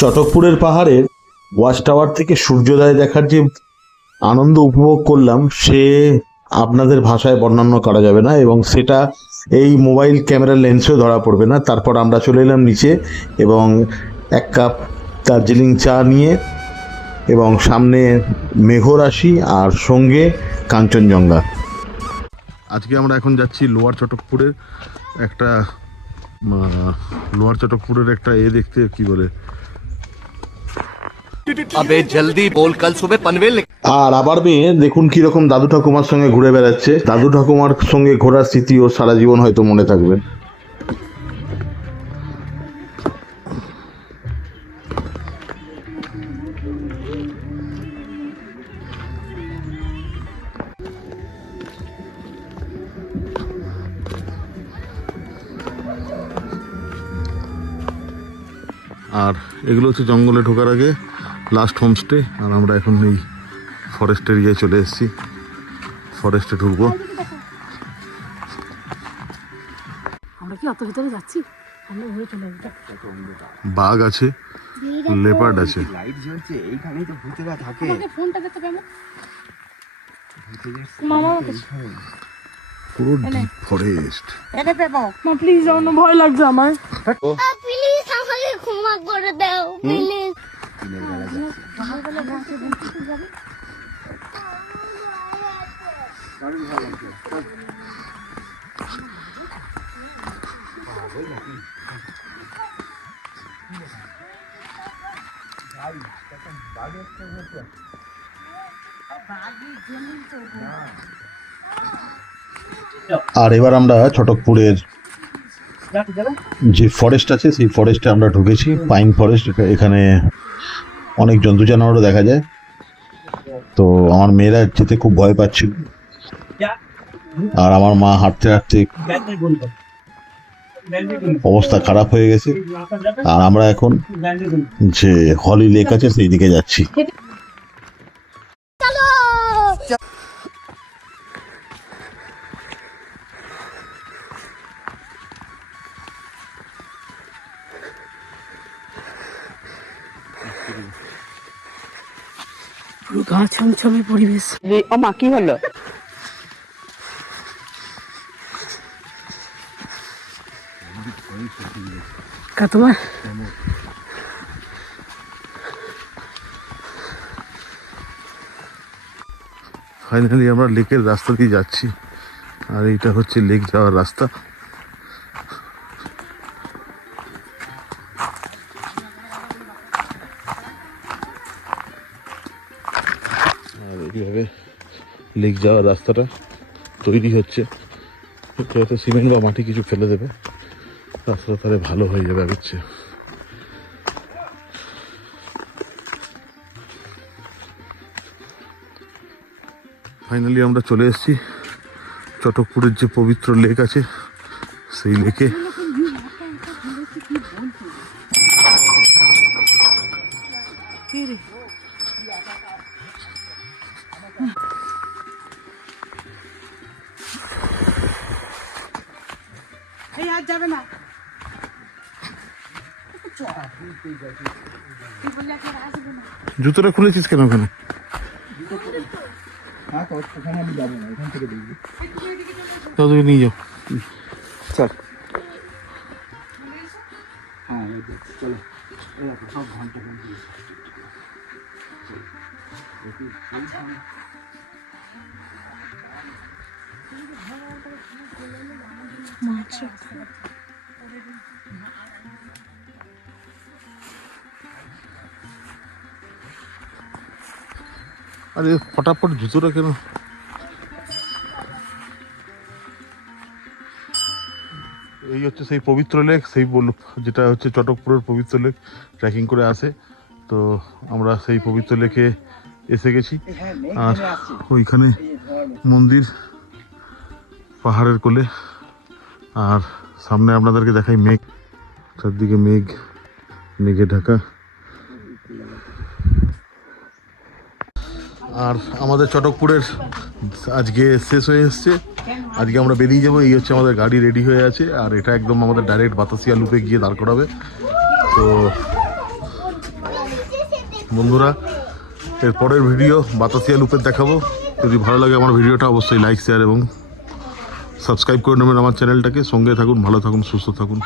চটকপুরের পাহাড়ের watch tower থেকে সূর্যোদয় দেখার যে আনন্দ উপভোগ করলাম, সে আপনাদের ভাষায় বর্ণনা করা যাবে না এবং সেটা এই মোবাইল ক্যামেরার লেন্সেও ধরা পড়বে না। তারপর আমরা চলে এলাম নিচে এবং এক কাপ দার্জিলিং চা নিয়ে এবং সামনে মেঘরাশি আর সঙ্গে কাঞ্চনজঙ্ঘা। আজকে আমরা এখন যাচ্ছি লোয়ার চটকপুরের একটা লোয়ার চটকপুরের একটা এ দেখতে, কি বলে? আবে জলদি বল কাল সুবে পানভেল আর আবার মেয়ে, দেখুন কীরকম দাদু ঠাকুমার সঙ্গে ঘুরে বেড়াচ্ছে। দাদু ঠাকুমার সঙ্গে ঘোরার স্মৃতি ও সারা জীবন হয়তো মনে থাকবে। আর এগুলো হচ্ছে জঙ্গলে ঢোকার আগে। লাস্ট হোমস্টে আর আমরা এখন এই ফরেস্ট এরিয়ায় চলে এসেছি। ফরেস্টে ঢুকবো। আমরা কি অত ভিতরে যাচ্ছি? আমরা ঘুরে চলে যাব। বাঘ আছে লেপার্ড আছে। লাইট জ্বলছে এইখানেই তো ভূতেরা থাকে। ফোনটা দিতে কেমন পুরো ডিপ ফরেস্ট মা প্লিজ ভয় লাগছে আমার। প্লিজ আমাকে ক্ষমা করে দাও প্লিজ আর এবার আমরা ছটকপুরের যে ফরেস্ট আছে সেই ফরেস্টে আমরা ঢুকেছি পাইন ফরেস্ট এখানে অনেক জন্তু জানোয়ারও দেখা যায়। তো আমার মেয়েরা যেতে খুব ভয় পাচ্ছিল। আর আমার মা হাঁটতে হাঁটতে অবস্থা খারাপ হয়ে গেছে। আর আমরা এখন যে হলি লেক আছে সেই দিকে যাচ্ছি। পুরো গা ছমছমে পরিবেশ। ও মা কি হলো? কা তোমার? ফাইনালি আমরা লেকের রাস্তা দিয়ে যাচ্ছি। আর এইটা হচ্ছে লেক যাওয়ার রাস্তা। এইভাবে লেক যাওয়ার রাস্তাটা তৈরি হচ্ছে। হয়তো সিমেন্ট বা মাটি কিছু ফেলে দেবে, রাস্তাটা তাহলে ভালো হয়ে যাবে আগের ফাইনালি আমরা চলে এসেছি। চটকপুরের যে পবিত্র লেক আছে, সেই লেকে এই আর যাবে না। জুতোটা খুলেছিস কেন ওখানে? হ্যাঁ তো ওখানে আমি যাব না এখান থেকে তুমি নিয়ে যাও। চল। হ্যাঁ চলো। এই দেখো, ঘণ্টা। আরে ফটাফট জুতোটা কেন? এই হচ্ছে সেই পবিত্র লেক, সেই বল, যেটা হচ্ছে চটকপুরের পবিত্র লেক ট্রেকিং করে আসে। তো আমরা সেই পবিত্র লেকে এসে গেছি। হ্যাঁ আর ওইখানে মন্দির পাহাড়ের কোলে। আর সামনে আপনাদেরকে দেখাই মেঘ। চারদিকে মেঘ মেঘে ঢাকা। আর আমাদের চটকপুরের আজকে শেষ হয়ে এসছে। আজকে আমরা বেরিয়ে যাব। এই হচ্ছে আমাদের গাড়ি রেডি হয়ে আছে। আর এটা একদম আমাদের ডাইরেক্ট বাতাসিয়া লুপে গিয়ে দাঁড় করাবে। তো বন্ধুরা এর পরের ভিডিও বাতাসিয়া লুপের দেখাবো। যদি ভালো লাগে আমার ভিডিওটা অবশ্যই লাইক শেয়ার এবং সাবস্ক্রাইব করে নেবেন আমার চ্যানেলটাকে সঙ্গে থাকুন, ভালো থাকুন, সুস্থ থাকুন।